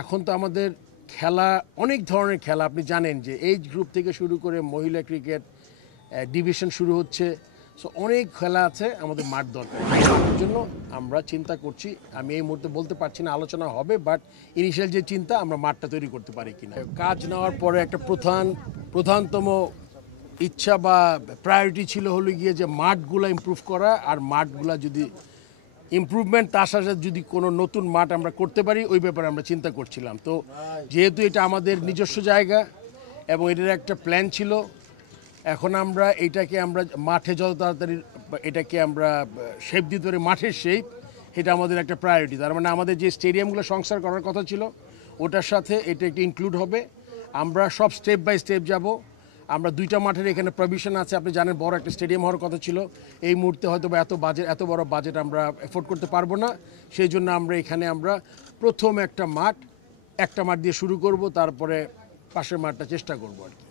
এখন তো আমাদের খেলা অনেক ধরনের খেলা আপনি জানেন যে এজ গ্রুপ থেকে শুরু করে মহিলা ক্রিকেট ডিভিশন শুরু হচ্ছে। সো অনেক খেলা আছে, আমাদের মাঠ দরকার। মাঠের জন্য আমরা চিন্তা করছি। আমি এই মুহূর্তে বলতে পারছি না, আলোচনা হবে, বাট ইনিশিয়াল যে চিন্তা আমরা মাঠটা তৈরি করতে পারি কিনা। কাজ নেওয়ার পরে একটা প্রধানতম ইচ্ছা বা প্রায়োরিটি ছিল হলো গিয়ে যে মাঠগুলো ইমপ্রুভ করা, আর মাঠগুলা যদি ইমপ্রুভমেন্ট তার সাথে যদি কোনো নতুন মাঠ আমরা করতে পারি ওই ব্যাপারে আমরা চিন্তা করছিলাম। তো যেহেতু এটা আমাদের নিজস্ব জায়গা এবং এটার একটা প্ল্যান ছিল, এখন আমরা মাঠে যত তাড়াতাড়ি এটাকে আমরা শেপ দিতে পারি, মাঠের শেপ, এটা আমাদের একটা প্রায়োরিটি। তার মানে আমাদের যে স্টেডিয়ামগুলো সংস্কার করার কথা ছিল ওটার সাথে এটা একটু ইনক্লুড হবে। আমরা সব স্টেপ বাই স্টেপ যাব। আমরা 2টা মাঠের এখানে প্রভিশন আছে, আপনি জানেন বড় একটা স্টেডিয়াম হওয়ার কথা ছিল। এই মুহূর্তে হয়তো বা এত বড় বাজেট আমরা এফোর্ড করতে পারবো না। সেই জন্য আমরা প্রথম একটা মাঠ দিয়ে শুরু করব, তারপরে পাশের মাঠটা চেষ্টা করবো আর কি।